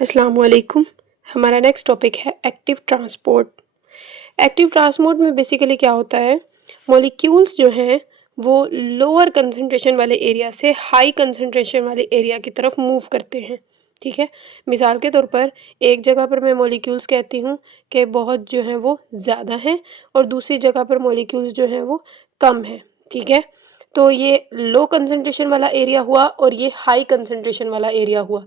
अस्सलाम वालेकुम। हमारा नेक्स्ट टॉपिक है एक्टिव ट्रांसपोर्ट। एक्टिव ट्रांसपोर्ट में बेसिकली क्या होता है, मॉलिक्यूल्स जो हैं वो लोअर कंसंट्रेशन वाले एरिया से हाई कंसंट्रेशन वाले एरिया की तरफ मूव करते हैं। ठीक है, मिसाल के तौर पर एक जगह पर मैं मॉलिक्यूल्स कहती हूँ कि बहुत जो हैं वो ज़्यादा हैं और दूसरी जगह पर मॉलिक्यूल्स जो हैं वो कम हैं। ठीक है, तो ये लो कंसंट्रेशन वाला एरिया हुआ और ये हाई कंसंट्रेशन वाला एरिया हुआ।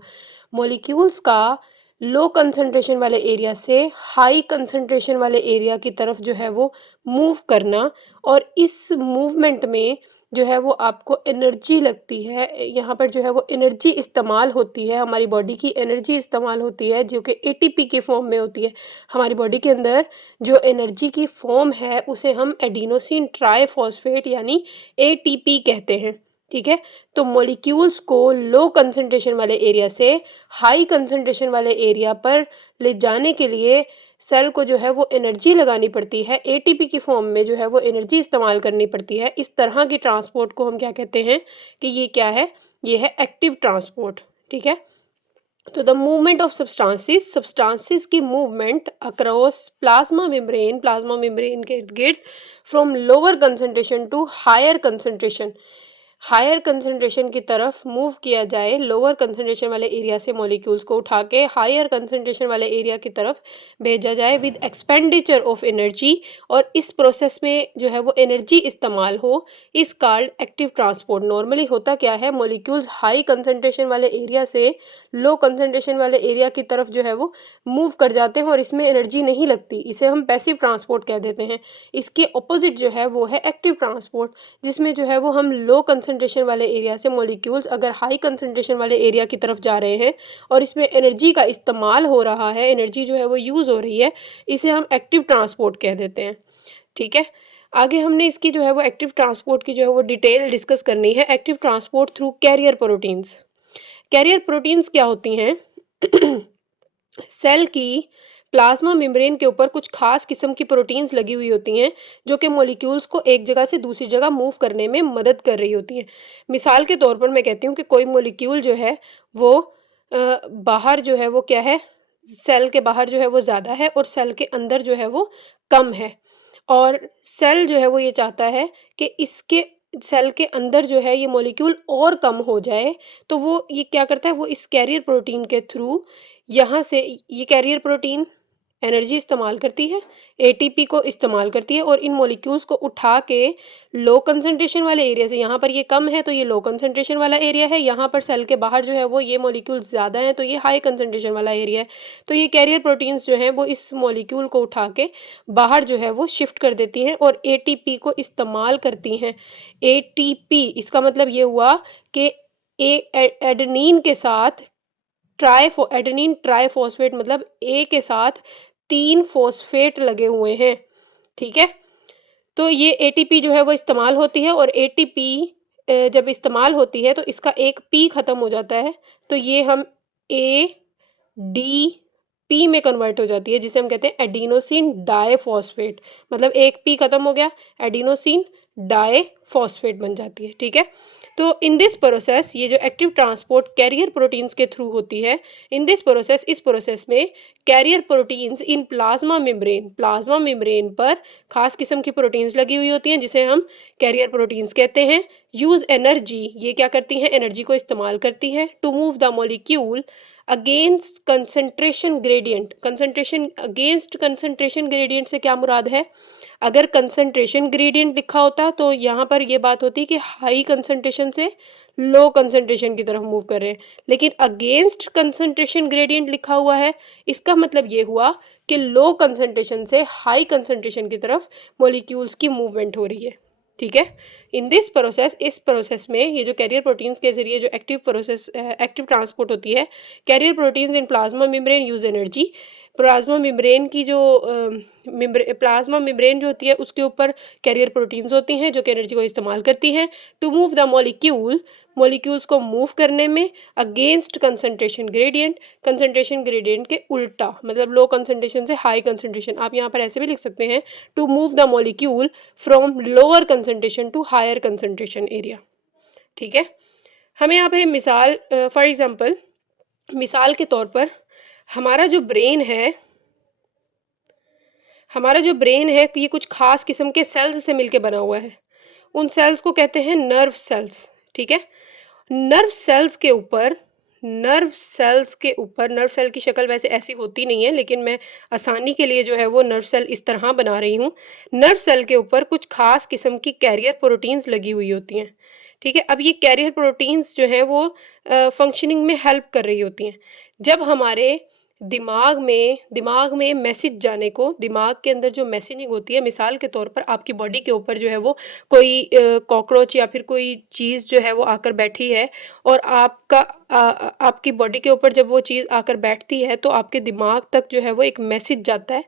मॉलिक्यूल्स का लो कंसंट्रेशन वाले एरिया से हाई कंसंट्रेशन वाले एरिया की तरफ जो है वो मूव करना, और इस मूवमेंट में जो है वो आपको एनर्जी लगती है। यहाँ पर जो है वो एनर्जी इस्तेमाल होती है, हमारी बॉडी की एनर्जी इस्तेमाल होती है जो कि एटीपी के फॉर्म में होती है। हमारी बॉडी के अंदर जो एनर्जी की फॉर्म है उसे हम एडिनोसिन ट्राइफॉस्फेट यानी एटीपी कहते हैं। ठीक है, तो मॉलिक्यूल्स को लो कंसंट्रेशन वाले एरिया से हाई कंसंट्रेशन वाले एरिया पर ले जाने के लिए सेल को जो है वो एनर्जी लगानी पड़ती है, एटीपी की फॉर्म में जो है वो एनर्जी इस्तेमाल करनी पड़ती है। इस तरह की ट्रांसपोर्ट को हम क्या कहते हैं कि ये क्या है, ये है एक्टिव ट्रांसपोर्ट। ठीक है, तो द मूवमेंट ऑफ सब्सटेंसेस की मूवमेंट अक्रॉस प्लाज्मा मेम्ब्रेन के इर्द गिर्द from lower concentration to higher concentration की तरफ मूव किया जाए। लोअर कंसंट्रेशन वाले एरिया से मॉलिक्यूल्स को उठा के हायर कंसंट्रेशन वाले एरिया की तरफ भेजा जाए विद एक्सपेंडिचर ऑफ एनर्जी, और इस प्रोसेस में जो है वो एनर्जी इस्तेमाल हो, इस कॉल्ड एक्टिव ट्रांसपोर्ट। नॉर्मली होता क्या है, मॉलिक्यूल्स हाई कंसंट्रेशन वाले एरिया से लो कंसंट्रेशन वाले एरिया की तरफ जो है वो मूव कर जाते हैं और इसमें एनर्जी नहीं लगती, इसे हम पैसिव ट्रांसपोर्ट कह देते हैं। इसके ऑपोजिट जो है वो है एक्टिव ट्रांसपोर्ट, जिसमें जो है वो हम लो कंसंट्रेशन वाले एरिया से मॉलिक्यूल्स अगर हाई कंसंट्रेशन वाले एरिया की तरफ जा रहे हैं और इसमें एनर्जी का इस्तेमाल हो रहा है, एनर्जी जो है वो यूज़ हो रही है, इसे हम एक्टिव ट्रांसपोर्ट कह देते हैं। ठीक है, आगे हमने इसकी जो है वो एक्टिव ट्रांसपोर्ट की जो है वो डिटेल डिस्कस करनी है। Active transport through carrier proteins. Carrier proteins क्या होती हैं? सेल की प्लाज्मा मेम्ब्रेन के ऊपर कुछ खास किस्म की प्रोटीन्स लगी हुई होती हैं जो कि मॉलिक्यूल्स को एक जगह से दूसरी जगह मूव करने में मदद कर रही होती हैं। मिसाल के तौर पर मैं कहती हूँ कि कोई मॉलिक्यूल जो है वो बाहर जो है वो क्या है, सेल के बाहर जो है वो ज़्यादा है और सेल के अंदर जो है वो कम है, और सेल जो है वो ये चाहता है कि इसके सेल के अंदर जो है ये मॉलिक्यूल और कम हो जाए, तो वो ये क्या करता है, वो इस कैरियर प्रोटीन के थ्रू यहाँ से ये कैरियर प्रोटीन एनर्जी इस्तेमाल करती है, एटीपी को इस्तेमाल करती है और इन मॉलिक्यूल्स को उठा के लो कंसंट्रेशन वाले एरिया से, यहाँ पर ये कम है तो ये लो कंसंट्रेशन वाला एरिया है, यहाँ पर सेल के बाहर जो है वो ये मॉलिक्यूल्स ज़्यादा हैं तो ये हाई कंसंट्रेशन वाला एरिया है। तो ये कैरियर प्रोटीन्स जो हैं वो इस मॉलिक्यूल को उठा के बाहर जो है वो शिफ्ट कर देती हैं और एटीपी को इस्तेमाल करती हैं। एटीपी इसका मतलब ये हुआ कि एडेनिन के साथ एडेनिन ट्राइफॉस्फेट, मतलब ए के साथ 3 फॉस्फेट लगे हुए हैं। ठीक है, तो ये एटीपी जो है वो इस्तेमाल होती है और एटीपी जब इस्तेमाल होती है तो इसका एक पी ख़त्म हो जाता है, तो ये हम ए डी पी में कन्वर्ट हो जाती है जिसे हम कहते हैं एडिनोसिन डाइफॉस्फेट। मतलब एक पी ख़त्म हो गया, एडिनोसिन डाइफॉस्फेट बन जाती है। ठीक है, तो इन दिस प्रोसेस ये जो एक्टिव ट्रांसपोर्ट कैरियर प्रोटीन्स के थ्रू होती है, इन दिस प्रोसेस इस प्रोसेस में carrier proteins in plasma membrane पर खास किस्म की प्रोटीन्स लगी हुई होती हैं जिसे हम कैरियर प्रोटीन्स कहते हैं। यूज़ एनर्जी, ये क्या करती हैं, एनर्जी को इस्तेमाल करती हैं to move the molecule against concentration gradient. Against concentration gradient से क्या मुराद है, अगर कंसंट्रेशन ग्रेडियंट लिखा होता तो यहाँ पर ये बात होती कि हाई कंसंट्रेशन से लो कंसंट्रेशन की तरफ मूव कर रहे हैं, लेकिन अगेंस्ट कंसंट्रेशन ग्रेडियंट लिखा हुआ है, इसका मतलब ये हुआ कि लो कंसंट्रेशन से हाई कंसंट्रेशन की तरफ मॉलिक्यूल्स की मूवमेंट हो रही है। ठीक है, इन दिस प्रोसेस इस प्रोसेस में ये जो कैरियर प्रोटीन्स के जरिए जो एक्टिव ट्रांसपोर्ट होती है, carrier proteins in plasma membrane use energy. Plasma membrane की जो प्लाज्मा मेम्ब्रेन जो होती है उसके ऊपर कैरियर प्रोटीन्स होती हैं जो कि एनर्जी को इस्तेमाल करती हैं टू मूव द मॉलिक्यूल्स को मूव करने में अगेंस्ट कंसंट्रेशन ग्रेडियंट के उल्टा, मतलब लो कंसंट्रेशन से हाई कंसंट्रेशन। आप यहाँ पर ऐसे भी लिख सकते हैं to move the molecule from lower concentration to higher concentration area. ठीक है, हमें यहाँ पे मिसाल फॉर एग्जांपल मिसाल के तौर पर हमारा जो ब्रेन है हमारा जो ब्रेन है ये कुछ खास किस्म के सेल्स से मिलके बना हुआ है। उन सेल्स को कहते हैं नर्व सेल्स, ठीक है? नर्व सेल्स के ऊपर नर्व सेल की शक्ल वैसे ऐसी होती नहीं है, लेकिन मैं आसानी के लिए जो है वो नर्व सेल इस तरह बना रही हूँ। नर्व सेल के ऊपर कुछ खास किस्म की कैरियर प्रोटीन्स लगी हुई होती हैं, ठीक है? अब ये कैरियर प्रोटीन्स जो है वो फंक्शनिंग में हेल्प कर रही होती हैं। जब हमारे दिमाग में मैसेज जाने को, दिमाग के अंदर जो मैसेजिंग होती है, मिसाल के तौर पर आपकी बॉडी के ऊपर जो है वो कोई कॉकरोच या फिर कोई चीज़ जो है वो आकर बैठी है, और आपकी बॉडी के ऊपर जब वो चीज़ आकर बैठती है तो आपके दिमाग तक जो है वो एक मैसेज जाता है,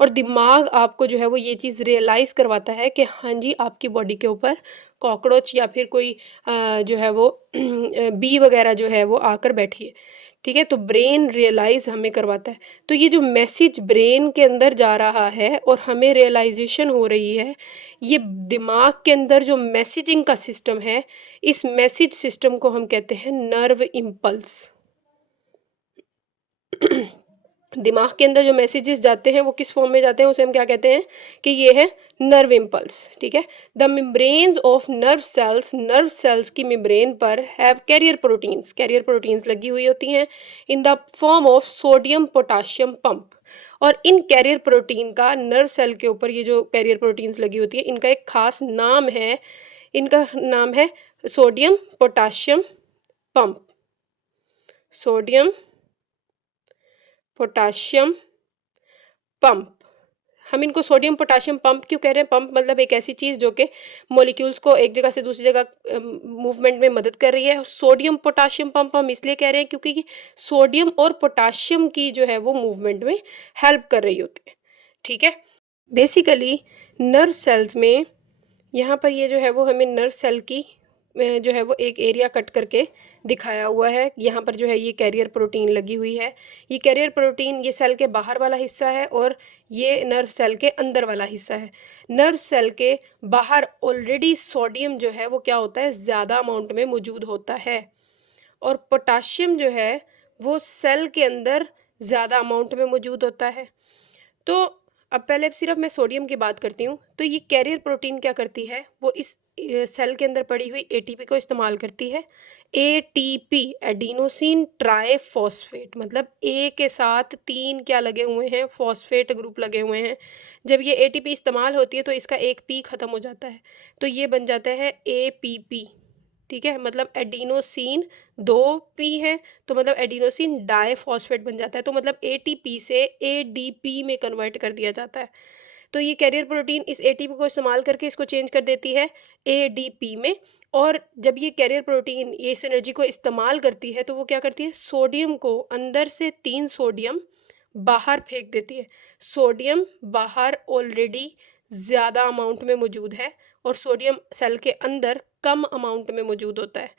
और दिमाग आपको जो है वो ये चीज़ रियलाइज़ करवाता है कि हाँ जी, आपकी बॉडी के ऊपर कॉकरोच या फिर कोई जो है वो बी वगैरह जो है वो आकर बैठी है, ठीक है? तो ब्रेन रियलाइज़ हमें करवाता है। तो ये जो मैसेज ब्रेन के अंदर जा रहा है और हमें रियलाइजेशन हो रही है, ये दिमाग के अंदर जो मैसेजिंग का सिस्टम है, इस मैसेज सिस्टम को हम कहते हैं नर्व इम्पल्स। दिमाग के अंदर जो मैसेजेस जाते हैं वो किस फॉर्म में जाते हैं, उसे हम क्या कहते हैं कि ये है नर्व इम्पल्स, ठीक है? The membranes of nerve sales की मेम्ब्रेन पर हैव कैरियर प्रोटीन्स लगी हुई होती हैं in the form of sodium potassium pump. और इन कैरियर प्रोटीन का नर्व सेल के ऊपर, ये जो कैरियर प्रोटीन्स लगी होती है, इनका एक खास नाम है। इनका नाम है sodium potassium pump. Sodium potassium pump. हम इनको सोडियम पोटाशियम पंप क्यों कह रहे हैं? पंप मतलब एक ऐसी चीज़ जो कि मॉलिक्यूल्स को एक जगह से दूसरी जगह मूवमेंट में मदद कर रही है। सोडियम पोटाशियम पंप हम इसलिए कह रहे हैं क्योंकि सोडियम और पोटाशियम की जो है वो मूवमेंट में हेल्प कर रही होती है, ठीक है? बेसिकली नर्व सेल्स में, यहाँ पर ये जो है वो हमें नर्व सेल की जो है वो एक एरिया कट करके दिखाया हुआ है। यहाँ पर जो है ये कैरियर प्रोटीन लगी हुई है। ये कैरियर प्रोटीन ये सेल के बाहर वाला हिस्सा है और ये नर्व सेल के अंदर वाला हिस्सा है। नर्व सेल के बाहर ऑलरेडी सोडियम जो है वो क्या होता है, ज़्यादा अमाउंट में मौजूद होता है, और पोटाशियम जो है वो सेल के अंदर ज़्यादा अमाउंट में मौजूद होता है। तो अब पहले सिर्फ मैं सोडियम की बात करती हूँ। तो ये कैरियर प्रोटीन क्या करती है, वो इस सेल के अंदर पड़ी हुई एटीपी को इस्तेमाल करती है। एटीपी एडिनोसिन ट्राइफॉस्फेट, मतलब ए के साथ 3 क्या लगे हुए हैं, फॉस्फेट ग्रुप लगे हुए हैं। जब ये एटीपी इस्तेमाल होती है तो इसका एक पी ख़त्म हो जाता है, तो ये बन जाता है एपीपी, ठीक है? मतलब एडिनोसिन 2 पी है, तो मतलब एडिनोसिन डाइफॉस्फेट बन जाता है, तो मतलब एटीपी से एडीपी में कन्वर्ट कर दिया जाता है। तो ये कैरियर प्रोटीन इस एटीपी को इस्तेमाल करके इसको चेंज कर देती है एडीपी में। और जब ये कैरियर प्रोटीन ये इस एनर्जी को इस्तेमाल करती है तो वो क्या करती है, सोडियम को अंदर से 3 सोडियम बाहर फेंक देती है। सोडियम बाहर ऑलरेडी ज़्यादा अमाउंट में मौजूद है और सोडियम सेल के अंदर कम अमाउंट में मौजूद होता है।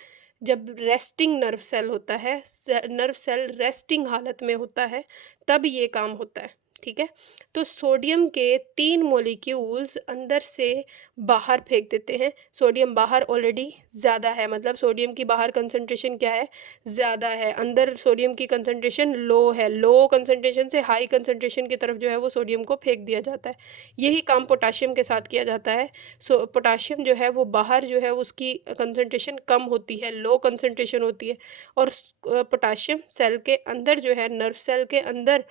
जब रेस्टिंग नर्व सेल होता है, नर्व सेल रेस्टिंग हालत में होता है, तब ये काम होता है, ठीक है? तो सोडियम के 3 मॉलिक्यूल्स अंदर से बाहर फेंक देते हैं। सोडियम बाहर ऑलरेडी ज़्यादा है, मतलब सोडियम की बाहर कंसंट्रेशन क्या है, ज़्यादा है। अंदर सोडियम की कंसंट्रेशन लो है, लो कंसंट्रेशन से हाई कंसंट्रेशन की तरफ जो है वो सोडियम को फेंक दिया जाता है। यही काम पोटाशियम के साथ किया जाता है। पोटाशियम जो है वो बाहर जो है उसकी कंसंट्रेशन कम होती है, लो कंसंट्रेशन होती है, और पोटाशियम सेल के अंदर जो है, नर्व सेल के अंदर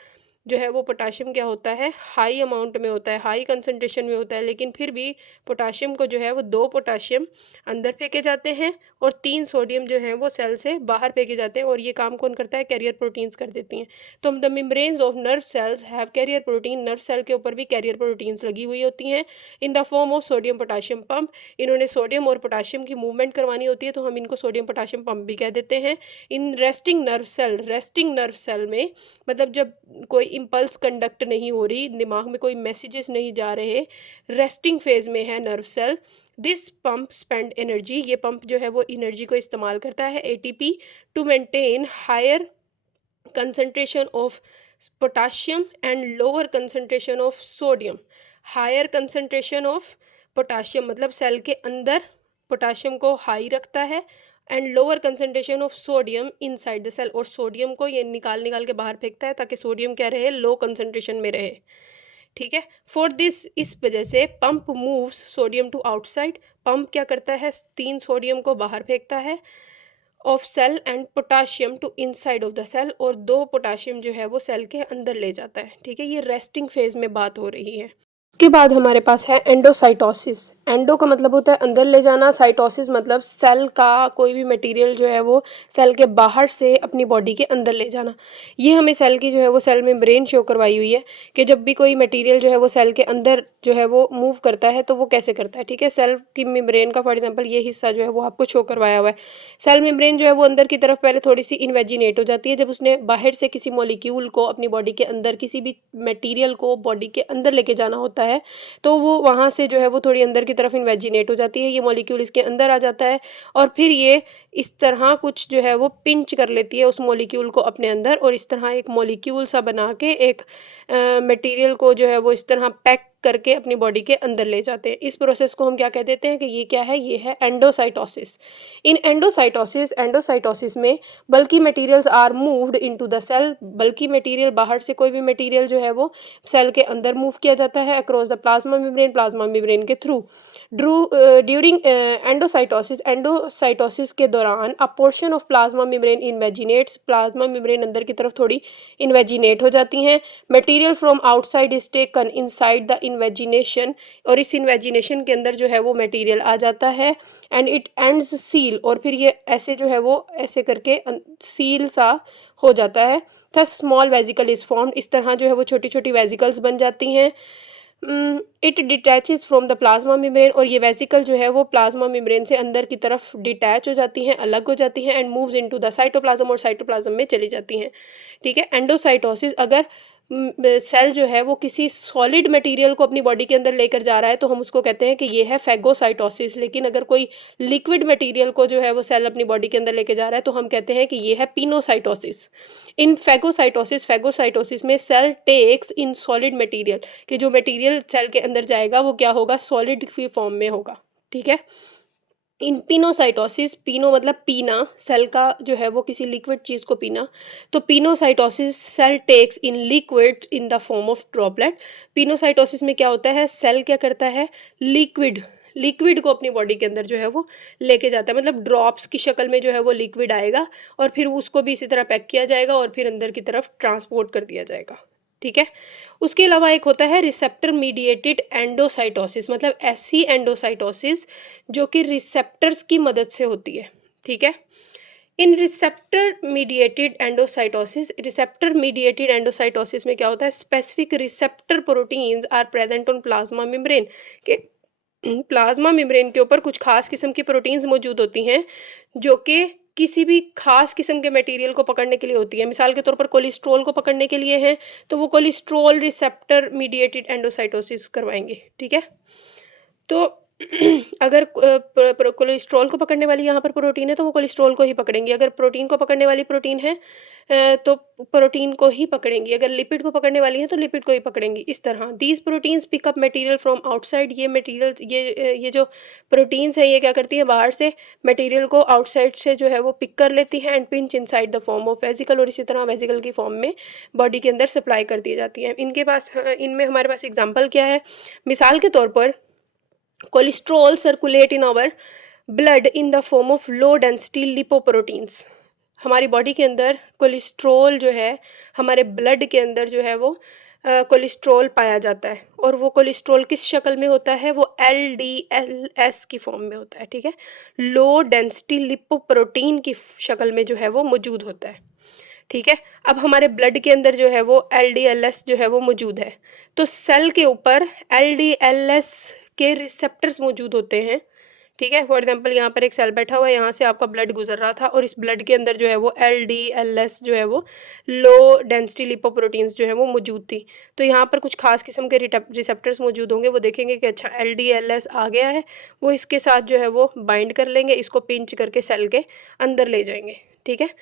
जो है वो पोटाशियम क्या होता है, हाई अमाउंट में होता है, हाई कंसंट्रेशन में होता है। लेकिन फिर भी पोटाशियम को जो है वो 2 पोटाशियम अंदर फेंके जाते हैं और 3 सोडियम जो हैं वो सेल से बाहर फेंके जाते हैं, और ये काम कौन करता है, कैरियर प्रोटीन्स कर देती हैं। तो the membranes of nerve cells have carrier protein. Nerve cell के ऊपर भी कैरियर प्रोटीन्स लगी हुई होती हैं in the form of sodium potassium pump. इन्होंने सोडियम और पोटाशियम की मूवमेंट करवानी होती है, तो हम इनको सोडियम पोटाशियम पंप भी कह देते हैं। इन रेस्टिंग नर्व सेल में, मतलब जब कोई इम्पल्स कंडक्ट नहीं हो रही, दिमाग में कोई मैसेजेस नहीं जा रहे, रेस्टिंग फेज में है nerve cell, this pump spend energy, ये पंप जो है वो एनर्जी को इस्तेमाल करता है ATP to maintain higher concentration of potassium and lower concentration of sodium। Higher concentration of potassium मतलब सेल के अंदर पोटाशियम को हाई रखता है, and lower concentration of sodium inside the cell, और सोडियम को ये निकाल निकाल के बाहर फेंकता है ताकि सोडियम क्या रहे, लो कंसंट्रेशन में रहे। ठीक है, फॉर दिस, इस वजह से pump moves sodium to outside, pump क्या करता है, 3 सोडियम को बाहर फेंकता है of cell and potassium to inside of the cell, और 2 पोटाशियम जो है वो सेल के अंदर ले जाता है। ठीक है, ये रेस्टिंग फेज में बात हो रही है। उसके बाद हमारे पास है एंडोसाइटोसिस। एंडो का मतलब होता है अंदर ले जाना, साइटोसिस मतलब सेल का कोई भी मटेरियल जो है वो सेल के बाहर से अपनी बॉडी के अंदर ले जाना। ये हमें सेल की जो है वो सेल मेम्ब्रेन शो करवाई हुई है कि जब भी कोई मटेरियल जो है वो सेल के अंदर जो है वो मूव करता है तो वो कैसे करता है। ठीक है, सेल की मेम्ब्रेन का फॉर एग्जाम्पल ये हिस्सा जो है वो आपको शो करवाया हुआ है। सेल मेम्ब्रेन जो है वो अंदर की तरफ पहले थोड़ी सी इन्वेजिनेट हो जाती है, जब उसने बाहर से किसी मॉलिक्यूल को अपनी बॉडी के अंदर, किसी भी मटेरियल को बॉडी के अंदर लेके जाना होता है, तो वो वहाँ से जो है वो थोड़ी अंदर की तरफ इन्वेजिनेट हो जाती है, ये मॉलिक्यूल इसके अंदर आ जाता है, और फिर ये इस तरह कुछ जो है वो पिंच कर लेती है उस मॉलिक्यूल को अपने अंदर, और इस तरह एक मॉलिक्यूल सा बना के एक मटेरियल को जो है वो इस तरह पैक करके अपनी बॉडी के अंदर ले जाते हैं। इस प्रोसेस को हम क्या कह देते हैं कि ये क्या है, ये है एंडोसाइटोसिस। इन एंडोसाइटोसिस में bulk materials are moved into the cell, bulk material बाहर से कोई भी मटेरियल जो है वो सेल के अंदर मूव किया जाता है अक्रॉस द प्लाज्मा मेम्ब्रेन के थ्रू। ड्यूरिंग एंडोसाइटोसिस के दौरान a portion of plasma membrane invaginates, plasma membrane अंदर की तरफ थोड़ी इन्वेजिनेट हो जाती हैं। Material from outside is taken inside the invagination, और इस इन्वेजिनेशन के अंदर जो है वो मटेरियल आ जाता है, एंड इट एंड्स सील, और फिर ये ऐसे जो है वो ऐसे करके सील सा हो जाता है। Thus small vesicle is formed, इस तरह जो है वो छोटी छोटी वेजिकल्स बन जाती हैं। It detaches from the plasma membrane, और ये वेसिकल जो है वो प्लाज्मा मेम्ब्रेन से अंदर की तरफ डिटैच हो जाती हैं, अलग हो जाती हैं, and moves into the cytoplasm, और साइटोप्लाज्म में चली जाती हैं। ठीक है, एंडोसाइटोसिस, अगर सेल जो है वो किसी सॉलिड मटेरियल को अपनी बॉडी के अंदर लेकर जा रहा है तो हम उसको कहते हैं कि ये है फैगोसाइटोसिस, लेकिन अगर कोई लिक्विड मटेरियल को जो है वो सेल अपनी बॉडी के अंदर लेके जा रहा है तो हम कहते हैं कि ये है पिनोसाइटोसिस। इन फैगोसाइटोसिस में cell takes in solid material, कि जो मटेरियल सेल के अंदर जाएगा वो क्या होगा, सॉलिड की फॉर्म में होगा। ठीक है, इन पिनोसाइटोसिस, पिनो मतलब पीना, सेल का जो है वो किसी लिक्विड चीज़ को पीना, तो pinocytosis cell takes in liquid in the form of droplet. Pinocytosis में क्या होता है, सेल क्या करता है, लिक्विड को अपनी बॉडी के अंदर जो है वो लेके जाता है, मतलब ड्रॉप्स की शक्ल में जो है वो लिक्विड आएगा, और फिर उसको भी इसी तरह पैक किया जाएगा और फिर अंदर की तरफ ट्रांसपोर्ट कर दिया जाएगा। ठीक है, उसके अलावा एक होता है रिसेप्टर मीडिएटेड एंडोसाइटोसिस, मतलब ऐसी एंडोसाइटोसिस जो कि रिसेप्टर्स की मदद से होती है। ठीक है, इन रिसेप्टर मीडिएटेड एंडोसाइटोसिस में क्या होता है, specific receptor proteins are present on plasma membrane, के प्लाज्मा मेम्ब्रेन के ऊपर कुछ खास किस्म की प्रोटीन्स मौजूद होती हैं जो कि किसी भी खास किस्म के मटेरियल को पकड़ने के लिए होती है। मिसाल के तौर पर कोलेस्ट्रॉल को पकड़ने के लिए है तो वो कोलेस्ट्रॉल रिसेप्टर मीडिएटेड एंडोसाइटोसिस करवाएंगे। ठीक है, तो अगर कोलेस्ट्रॉल को पकड़ने वाली यहाँ पर प्रोटीन है तो वो कोलेस्ट्रॉल को ही पकड़ेंगी, अगर प्रोटीन को पकड़ने वाली प्रोटीन है तो प्रोटीन को ही पकड़ेंगी, अगर लिपिड को पकड़ने वाली है तो लिपिड को ही पकड़ेंगी। इस तरह these proteins pickup material from outside, ये मटेरियल ये जो प्रोटीन्स है ये क्या करती हैं, बाहर से मटेरियल को आउटसाइड से जो है वो पिक कर लेती हैं and pinch inside the form of vesicle, और इसी तरह वेजिकल की फॉर्म में बॉडी के अंदर सप्लाई कर दी जाती हैं। इनके पास इनमें हमारे पास एग्जाम्पल क्या है, मिसाल के तौर पर cholesterol circulate in our blood in the form of low density lipoproteins. हमारी बॉडी के अंदर कोलेस्ट्रॉल जो है, हमारे ब्लड के अंदर जो है वो कोलेस्ट्रॉल पाया जाता है, और वो कोलेस्ट्रॉल किस शक्ल में होता है, वो LDLS की फॉर्म में होता है। ठीक है, लो डेंसिटी लिपोप्रोटीन की शक्ल में जो है वो मौजूद होता है। ठीक है, अब हमारे ब्लड के अंदर जो है वो LDLS जो है वो मौजूद है, तो सेल के ऊपर LDLS के रिसेप्टर्स मौजूद होते हैं। ठीक है, फॉर एग्जांपल यहाँ पर एक सेल बैठा हुआ है, यहाँ से आपका ब्लड गुजर रहा था और इस ब्लड के अंदर जो है वो LDLS जो है वो लो डेंसिटी लिपोप्रोटीन्स जो है वो मौजूद थी, तो यहाँ पर कुछ खास किस्म के रिसेप्टर्स मौजूद होंगे, वो देखेंगे कि अच्छा LDLS आ गया है, वो इसके साथ जो है वो बाइंड कर लेंगे, इसको पिंच करके सेल के अंदर ले जाएंगे। ठीक है,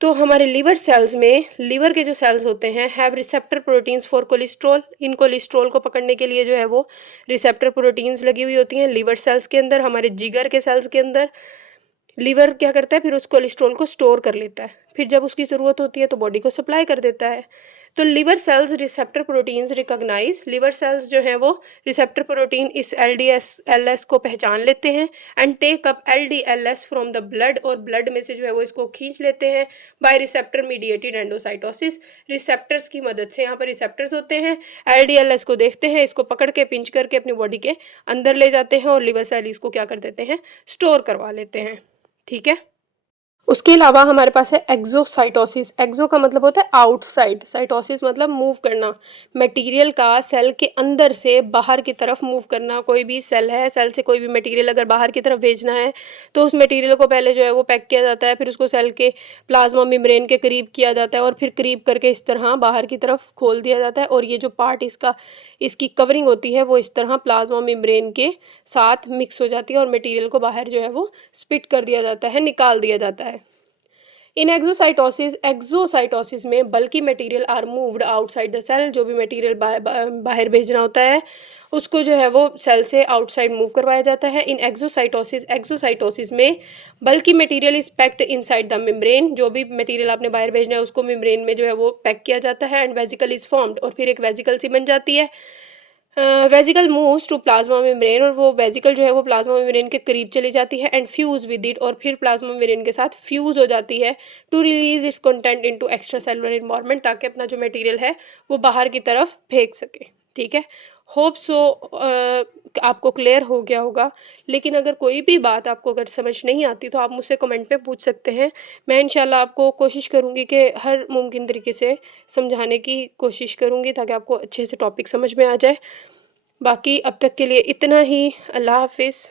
तो हमारे लिवर सेल्स में, लिवर के जो सेल्स होते हैं have receptor proteins for cholesterol, in cholesterol को पकड़ने के लिए जो है वो रिसेप्टर प्रोटीन्स लगी हुई होती हैं लिवर सेल्स के अंदर, हमारे जिगर के सेल्स के अंदर। लीवर क्या करता है, फिर उस कोलेस्ट्रॉल को स्टोर कर लेता है, फिर जब उसकी ज़रूरत होती है तो बॉडी को सप्लाई कर देता है। तो liver cells receptor proteins recognize, liver cells जो है वो रिसेप्टर प्रोटीन इस LDLS को पहचान लेते हैं and take up LDLS from the blood, और ब्लड में से जो है वो इसको खींच लेते हैं by receptor mediated endocytosis. Receptors की मदद से, यहाँ पर रिसेप्टर्स होते हैं, LDLS को देखते हैं, इसको पकड़ के पिंच करके अपनी बॉडी के अंदर ले जाते हैं और लिवर सेल इसको क्या कर देते हैं, स्टोर करवा लेते हैं। ठीक है। उसके अलावा हमारे पास है एक्सोसाइटोसिस। एक्सो का मतलब होता है आउटसाइड, साइटोसिस मतलब मूव करना, मटेरियल का सेल के अंदर से बाहर की तरफ मूव करना। कोई भी सेल है, सेल से कोई भी मटेरियल अगर बाहर की तरफ भेजना है तो उस मटेरियल को पहले जो है वो पैक किया जाता है, फिर उसको सेल के प्लाज्मा मेम्ब्रेन के करीब किया जाता है और फिर करीब करके इस तरह बाहर की तरफ खोल दिया जाता है, और ये जो पार्ट इसकी कवरिंग होती है वो इस तरह प्लाज्मा मेम्ब्रेन के साथ मिक्स हो जाती है और मटेरियल को बाहर जो है वो स्पिट कर दिया जाता है, निकाल दिया जाता है। इन एक्सोसाइटोसिस में bulk material are moved outside the cell, जो भी मटेरियल बाहर भेजना होता है उसको जो है वो सेल से आउटसाइड मूव करवाया जाता है। इन एक्सोसाइटोसिस में bulk material is packed inside the membrane, जो भी मटेरियल आपने बाहर भेजना है उसको मेम्ब्रेन में जो है वो पैक किया जाता है, एंड वेजिकल इज फॉर्म्ड, और फिर एक वेजिकल सी बन जाती है। Vesicle moves to plasma membrane, और वो वेजिकल जो है वो प्लाज्मा मेम्ब्रेन के करीब चली जाती है एंड फ्यूज विद इट, और फिर प्लाज्मा मेम्ब्रेन के साथ फ्यूज हो जाती है to release its content into extracellular environment, ताकि अपना जो मटेरियल है वो बाहर की तरफ फेंक सके। ठीक है। होप सो आपको क्लियर हो गया होगा, लेकिन अगर कोई भी बात आपको अगर समझ नहीं आती तो आप मुझसे कमेंट में पूछ सकते हैं। मैं इंशाल्लाह आपको कोशिश करूँगी कि हर मुमकिन तरीके से समझाने की कोशिश करूँगी ताकि आपको अच्छे से टॉपिक समझ में आ जाए। बाकी अब तक के लिए इतना ही। अल्लाह हाफिज़।